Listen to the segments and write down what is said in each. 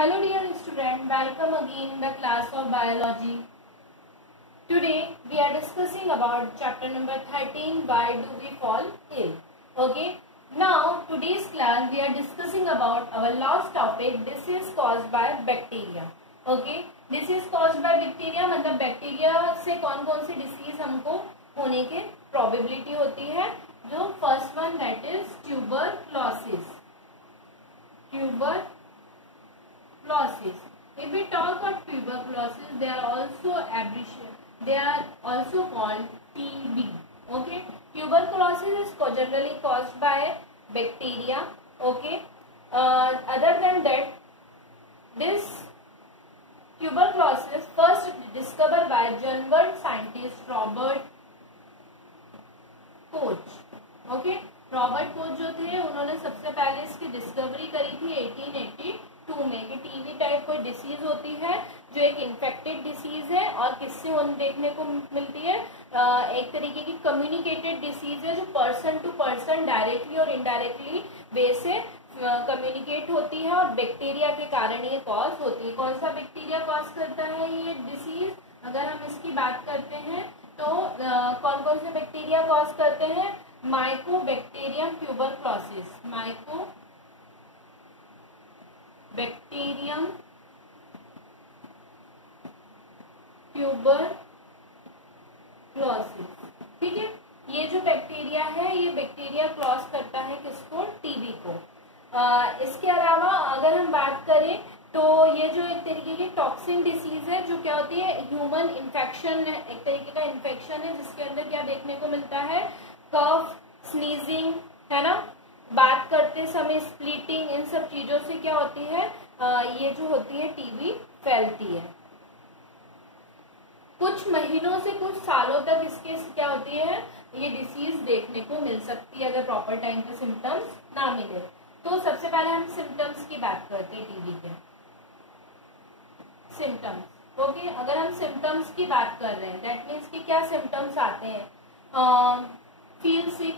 Hello dear student, welcome again in the class of biology. Today we are discussing about chapter number 13, why do we fall ill. Okay, now today's class we are discussing about our last topic, disease caused by bacteria. Okay, disease caused by bacteria मतलब bacteria से कौन कौन सी disease हमको होने के probability होती है. जो first one that is tuberculosis. If we talk of tuberculosis, they are also abbreviation. They are also called TB. Okay, tuberculosis is generally caused by bacteria. Okay, other than that, this tuberculosis first discovered by German scientist Robert Koch. Okay, Robert Koch जो थे उन्होंने सबसे पहले इसकी discovery करी थी 1882 में कि टीबी टाइप कोई डिसीज होती है जो एक इन्फेक्टेड डिसीज है और किससे देखने को मिलती है. एक तरीके की कम्युनिकेटेड डिसीज है जो पर्सन टू पर्सन डायरेक्टली और इनडायरेक्टली वे से कम्युनिकेट होती है और बैक्टीरिया के कारण ये कॉज होती है. कौन सा बैक्टीरिया कॉज करता है ये डिसीज? अगर हम इसकी बात करते हैं तो कौन कौन से बैक्टीरिया कॉज करते हैं? Mycobacterium tuberculosis. Mycobacterium tuberculosis. ठीक है, ये जो बैक्टीरिया है ये बैक्टीरिया क्रॉस करता है किसको? टीबी को. इसके अलावा अगर हम बात करें तो ये जो एक तरीके की टॉक्सिन डिसीज है जो क्या होती है? ह्यूमन इन्फेक्शन, एक तरीके का इन्फेक्शन है जिसके अंदर क्या देखने को मिलता है? कफ, स्नीजिंग, है ना, बात करते समय स्प्लिटिंग, इन सब चीजों से क्या होती है? ये जो होती है टीबी फैलती है. कुछ महीनों से कुछ सालों तक इसके क्या होती है? ये डिसीज देखने को मिल सकती है अगर प्रॉपर टाइम पे सिम्टम्स ना मिले. तो सबसे पहले हम सिम्टम्स की बात करते हैं. टीबी के सिम्टम्स. ओके, अगर हम सिम्टम्स की बात कर रहे हैं दैट मीन्स कि क्या सिम्टम्स आते हैं? फील सिक,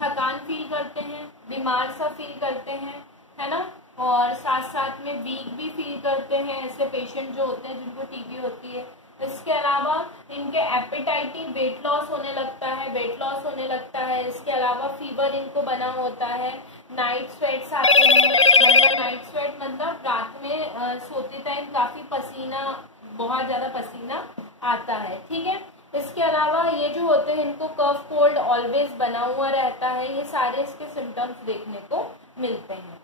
थकान फील करते हैं, बीमार सा फील करते हैं, है ना, और साथ साथ में वीक भी फील करते हैं ऐसे पेशेंट जो होते हैं जिनको टीबी होती है. इसके अलावा इनके एपेटाइटी वेट लॉस होने लगता है. इसके अलावा फीवर इनको बना होता है. नाइट स्वेट्स आते हैं. मतलब नाइट स्वेट मतलब रात में सोते टाइम काफी पसीना, बहुत ज्यादा पसीना आता है. ठीक है, इसके अलावा ये जो होते हैं इनको कफ कोल्ड ऑलवेज बना हुआ रहता है. ये सारे इसके सिम्टम्स देखने को मिलते हैं.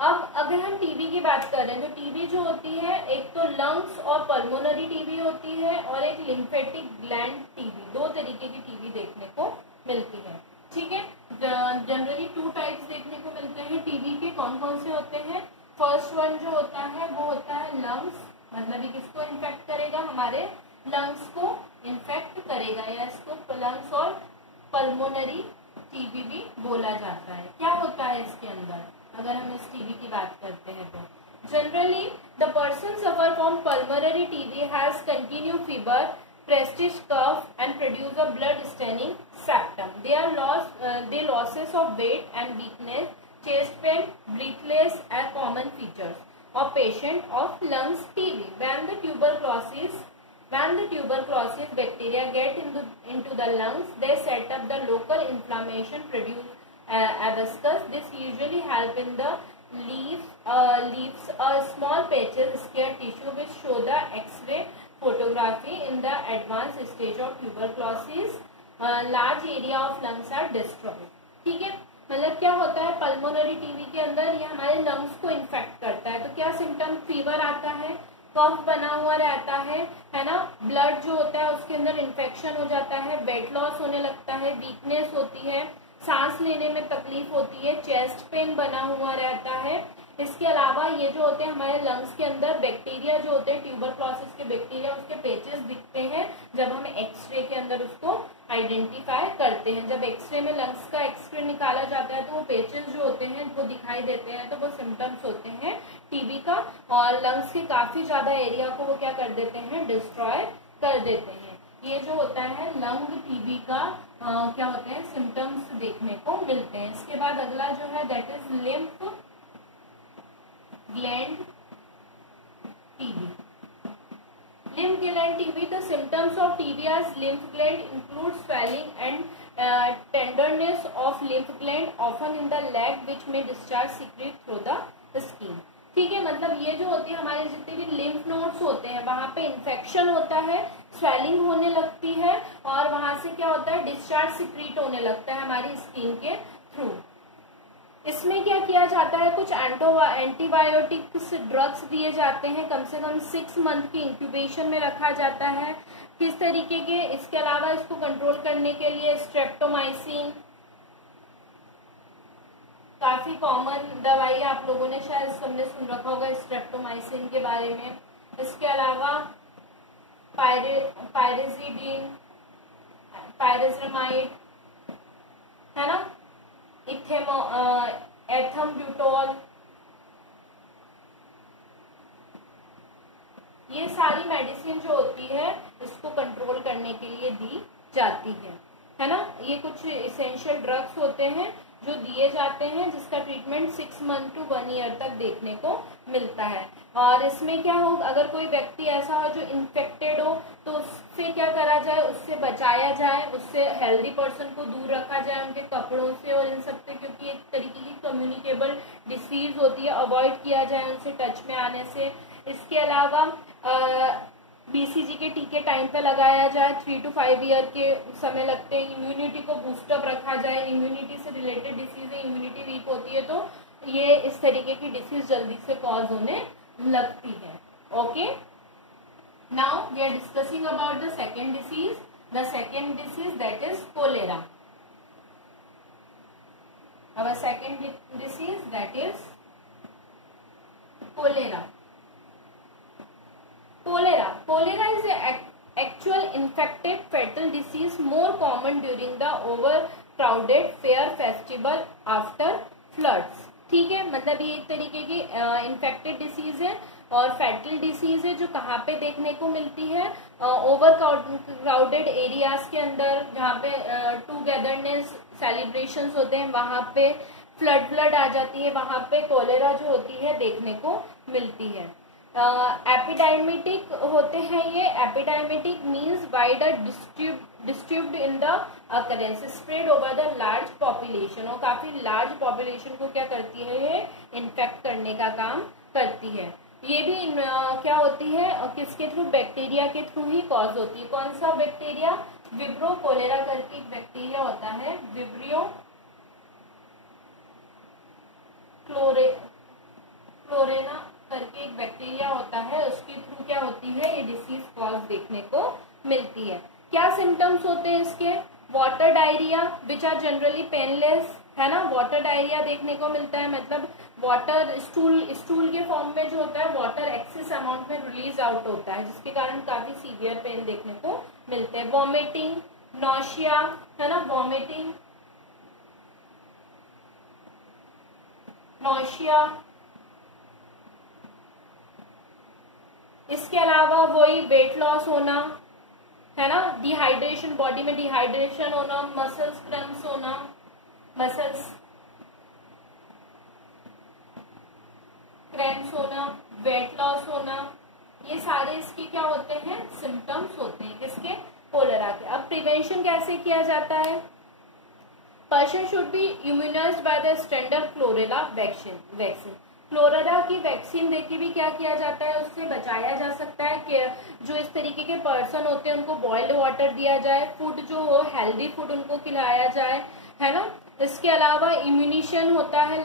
अब अगर हम टीबी की बात कर रहे हैं तो टीबी जो होती है एक तो लंग्स और पल्मोनरी टीबी होती है और एक लिम्फेटिक ग्लैंड टीबी. दो तरीके की टीबी देखने को मिलती है. ठीक है, जनरली 2 टाइप्स देखने को मिलते हैं टीबी के. कौन कौन से होते हैं? फर्स्ट वन जो होता है वो होता है लंग्स, मतलब ये किसको इन्फेक्ट करेगा? हमारे लंग्स को इन्फेक्ट करेगा या इसको लंग्स और पल्मोनरी टीबी भी बोला जाता है. क्या होता है इसके अंदर अगर हम इस टीबी की बात करते हैं तो generally the person suffer from pulmonary TB has continue fever, prestige cough and produce a blood staining septum. They losses of weight and weakness, chest pain, breathless are common features of patient of lungs TB. When the tuberculosis bacteria get into the lungs, they set up the local inflammation, produce abscess. This usually help in the leaves small patches scar tissue which show the X-ray photography. In the advanced stage of tuberculosis, large area of lungs are destroyed. ठीक है, मतलब क्या होता है? Pulmonary TB के अंदर ये हमारे लंग्स को इन्फेक्ट करता है. तो क्या सिम्टम? फीवर आता है, कफ बना हुआ रहता है ना, ब्लड जो होता है उसके अंदर इन्फेक्शन हो जाता है, वेट लॉस होने लगता है, वीकनेस होती है, सांस लेने में तकलीफ होती है, चेस्ट पेन बना हुआ रहता है. इसके अलावा ये जो होते हैं हमारे लंग्स के अंदर बैक्टीरिया जो होते हैं ट्यूबरक्लोसिस के बैक्टीरिया, उसके पेचेस दिखते हैं जब हम एक्सरे के अंदर उसको आइडेंटिफाई करते हैं. जब एक्सरे में लंग्स का एक्सरे निकाला जाता है तो वो पेचेस जो होते हैं वो दिखाई देते हैं. तो वो सिम्टम्स होते हैं टीबी का और लंग्स के काफी ज्यादा एरिया को वो क्या कर देते हैं? डिस्ट्रॉय कर देते हैं. ये जो होता है लंग टीबी का क्या होते हैं? सिम्टम्स देखने को मिलते हैं. इसके बाद अगला जो है that is lymph gland TB. Lymph gland TB. The symptoms of TB as lymph gland include swelling and tenderness of lymph gland, often in the leg, which may discharge secrete through the skin. ठीक है, मतलब ये जो होती है हमारे जितने भी लिम्फ नोड्स होते हैं वहां पे इन्फेक्शन होता है, स्वेलिंग होने लगती है और वहां से क्या होता है, डिस्चार्ज सिक्रीट होने लगता है हमारी स्किन के थ्रू. इसमें क्या किया जाता है, कुछ एंटीबायोटिक्स ड्रग्स दिए जाते हैं, कम से कम 6 मंथ की इंक्यूबेशन में रखा जाता है. किस तरीके के, इसके अलावा इसको कंट्रोल करने के लिए स्ट्रेप्टोमाइसिन काफी कॉमन दवाई, आप लोगों ने शायद सबने सुन रखा होगा स्ट्रेप्टोमाइसिन के बारे में. इसके अलावा पायरेजिडिन, पायरेज्रामाइड है ना, एथम्ब्यूटोल, ये सारी मेडिसिन जो होती है इसको कंट्रोल करने के लिए दी जाती है ना. ये कुछ इसेंशियल ड्रग्स होते हैं जो दिए जाते हैं, जिसका ट्रीटमेंट 6 मंथ टू 1 ईयर तक देखने को मिलता है. और इसमें क्या हो, अगर कोई व्यक्ति ऐसा हो जो इन्फेक्टेड हो तो उससे क्या करा जाए, उससे बचाया जाए, उससे हेल्दी पर्सन को दूर रखा जाए उनके कपड़ों से और इन सब से, क्योंकि एक तरीके की कम्युनिकेबल डिसीज होती है, अवॉइड किया जाए उनसे टच में आने से. इसके अलावा BCG के टीके टाइम पे लगाया जाए, 3 to 5 ईयर के समय लगते हैं. इम्यूनिटी को बूस्टअप रखा जाए, इम्यूनिटी से रिलेटेड डिसीज है, इम्यूनिटी वीक होती है तो ये इस तरीके की डिसीज जल्दी से कॉज होने लगती है. Okay, now we are discussing about the second disease. The second disease that is cholera. Our second disease that is cholera. Cholera is an actual infected fatal disease more common during the overcrowded fair festival after floods. ठीक है, मतलब ये एक तरीके की infected disease है और fatal disease है जो कहाँ पे देखने को मिलती है, ओवर क्राउडेड एरियाज के अंदर, जहाँ पे टूगेदरनेस सेलिब्रेशंस होते हैं वहाँ पे, फ्लड आ जाती है वहाँ पे कोलेरा जो होती है देखने को मिलती है. एपिडेमिक होते हैं ये. Epidemic means wide distributed in the occurrence, spread over the large population, और काफी लार्ज पॉपुलेशन को क्या करती है, ये इन्फेक्ट करने का काम करती है. ये भी क्या होती है, किसके थ्रू, बैक्टीरिया के थ्रू ही कॉज होती है. कौन सा बैक्टीरिया, विब्रो कोलेरा करके एक बैक्टीरिया होता है, विब्रियो क्लोरेना करके एक बैक्टीरिया होता है, उसके थ्रू क्या होती है, ये डिसीज कॉज देखने को मिलती है. क्या सिम्टम्स होते हैं इसके, water diarrhoea which are generally painless, है ना. वाटर डायरिया देखने को मिलता है, मतलब वाटर स्टूल के फॉर्म में जो होता है वाटर एक्सेस अमाउंट में रिलीज आउट होता है, जिसके कारण काफी सीवियर पेन देखने को मिलते हैं. वॉमिटिंग, नॉशिया, है ना, वॉमिटिंग, नॉशिया. इसके अलावा वही वेट लॉस होना, है ना, डिहाइड्रेशन, बॉडी में डिहाइड्रेशन होना, मसल्स क्रम्स होना, मसल्स क्रैम्प्स होना, वेट लॉस होना, ये सारे इसके क्या होते हैं, सिम्टम्स होते हैं किसके, कोलेरा के. अब प्रिवेंशन कैसे किया जाता है, person should be immunised by the standard chlorella vaccine. Chlorella की वैक्सीन देके भी क्या किया जाता है, उससे बचाया जा सकता है कि जो इस तरीके के पर्सन होते हैं उनको बॉइल्ड वाटर दिया जाए, फूड जो हो हेल्दी फूड उनको खिलाया जाए, है ना. इसके अलावा इम्यूनेशन होता है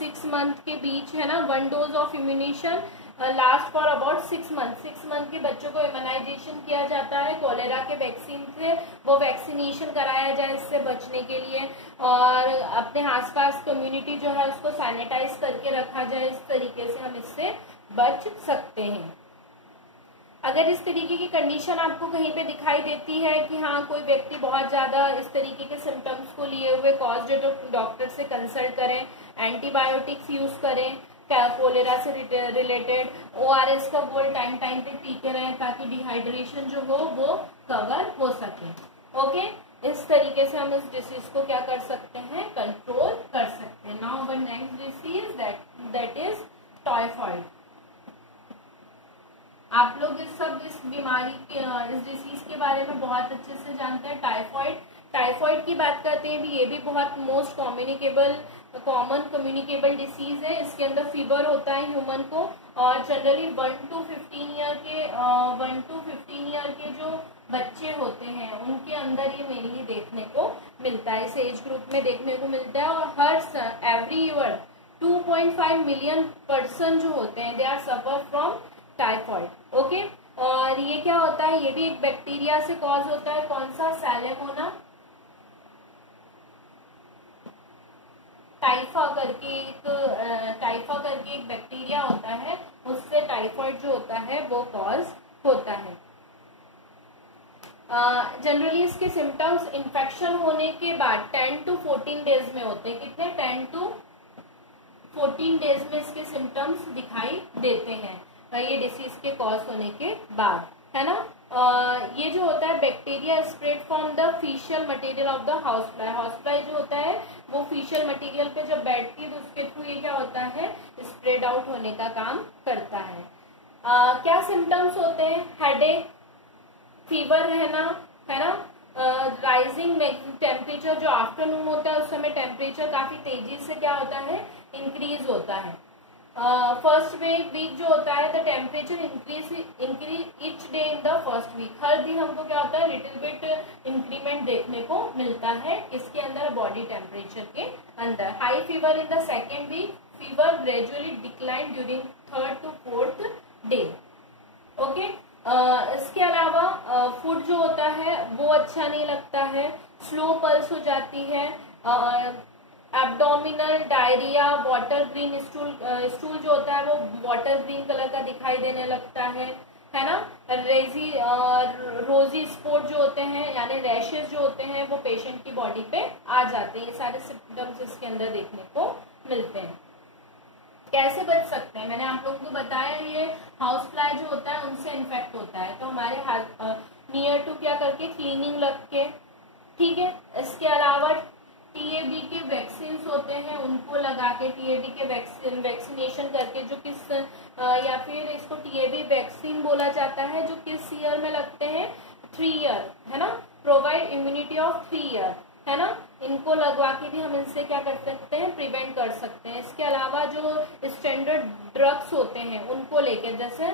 6 मंथ के बीच, है ना. 1 dose of immunisation last for about 6 month. 6 month के बच्चों को इम्यूनाइजेशन किया जाता है कोलेरा के वैक्सीन से, वो वैक्सीनेशन कराया जाए इससे बचने के लिए, और अपने आसपास कम्युनिटी जो है उसको सैनिटाइज करके रखा जाए. इस तरीके से हम इससे बच सकते हैं. अगर इस तरीके की कंडीशन आपको कहीं पे दिखाई देती है कि हाँ कोई व्यक्ति बहुत ज़्यादा इस तरीके के सिम्टम्स को लिए हुए कॉज है, तो डॉक्टर से कंसल्ट करें, एंटीबायोटिक्स यूज़ करें कोलेरा से रिलेटेड. ORS का बोल टाइम पे पीते रहें ताकि डिहाइड्रेशन जो हो वो कवर हो सके. ओके, इस तरीके से हम इस डिसीज को क्या कर सकते हैं, कंट्रोल कर सकते हैं. Now one next disease that is typhoid. आप लोग इस बीमारी के इस डिसीज के बारे में बहुत अच्छे से जानते हैं। टाइफाइड की बात करते हैं भी, ये भी बहुत मोस्ट कॉमन कम्युनिकेबल डिसीज है। इसके अंदर फीवर होता है ह्यूमन को, और जनरली 1 to 15 ईयर के जो बच्चे होते हैं उनके अंदर ये मेनली देखने को मिलता है, इस एज ग्रुप में देखने को मिलता है। और हर एवरी ईयर 2.5 मिलियन पर्सन जो होते हैं they are suffer from typhoid. Okay, और ये क्या होता है, ये भी एक बैक्टीरिया से कॉज होता है। कौन सा? सैलेमोना टाइफा करके एक बैक्टीरिया होता है, उससे टाइफाइड जो होता है वो कॉज होता है। जनरली इसके सिम्टम्स इन्फेक्शन होने के बाद 10 to 14 डेज में होते हैं। कितने? 10 to 14 डेज में इसके सिम्टम्स दिखाई देते हैं ये डिसीज के कॉज होने के बाद, है ना। ये जो होता है bacteria spread from the fecal material of the house fly. House fly जो होता है वो फीशियल मटेरियल पे जब बैठती है तो उसके थ्रू ये क्या होता है, स्प्रेड आउट होने का काम करता है। क्या सिम्टम्स होते हैं? हेडेक, फीवर रहना, है ना, राइजिंग टेम्परेचर, जो आफ्टरनून होता है उस समय टेम्परेचर काफी तेजी से क्या होता है, इंक्रीज होता है। फर्स्ट वीक जो होता है the temperature increase each day in the first week. हर दिन हमको क्या होता है, लिटिल बिट इंक्रीमेंट देखने को मिलता है इसके अंदर बॉडी टेम्परेचर के अंदर। High fever in the second week, fever gradually decline during 3rd to 4th day. Okay, इसके अलावा फूड जो होता है वो अच्छा नहीं लगता है, स्लो पल्स हो जाती है, abdominal diarrhoea, water green stool जो होता है वो वाटर ग्रीन कलर का दिखाई देने लगता है ना। रोजी स्पॉट जो होते हैं यानी रैशेज जो होते हैं वो पेशेंट की बॉडी पे आ जाते हैं। ये सारे सिम्टम्स इसके अंदर देखने को मिलते हैं। कैसे बच सकते हैं? मैंने आप लोगों को बताया ये हाउस फ्लाई जो होता है उनसे इन्फेक्ट होता है, तो हमारे नियर टू क्या करके क्लीनिंग रख के, ठीक है। इसके अलावा टीएबी के वैक्सीन होते हैं उनको लगा के, टीएबी के वैक्सीनेशन करके, जो किस या फिर इसको टीएबी वैक्सीन बोला जाता है, जो किस ईयर में लगते हैं, 3 ईयर, है ना। प्रोवाइड इम्यूनिटी ऑफ 3 ईयर, है ना। इनको लगवा के भी हम इनसे क्या कर सकते हैं, प्रिवेंट कर सकते हैं। इसके अलावा जो स्टैंडर्ड ड्रग्स होते हैं उनको लेके, जैसे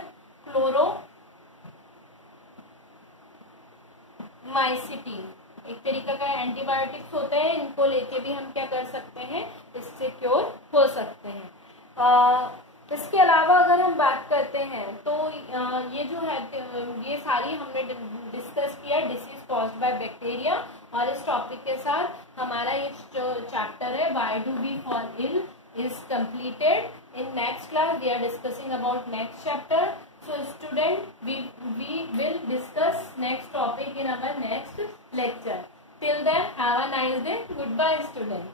क्लोरोमाइसिटिन एक तरीका का एंटीबायोटिक्स होते हैं, इनको लेके भी हम क्या कर सकते हैं, इससे क्योर हो सकते हैं। इसके अलावा अगर हम बात करते हैं तो ये जो है ये सारी हमने डिस्कस किया डिसीज कॉज्ड बाय बैक्टीरिया, और इस टॉपिक के साथ हमारा ये जो चैप्टर है why do we fall ill is completed. In next class we are discussing about next chapter. So student, we will discuss next topic in our next lecture. Till then, have a nice day. Goodbye student.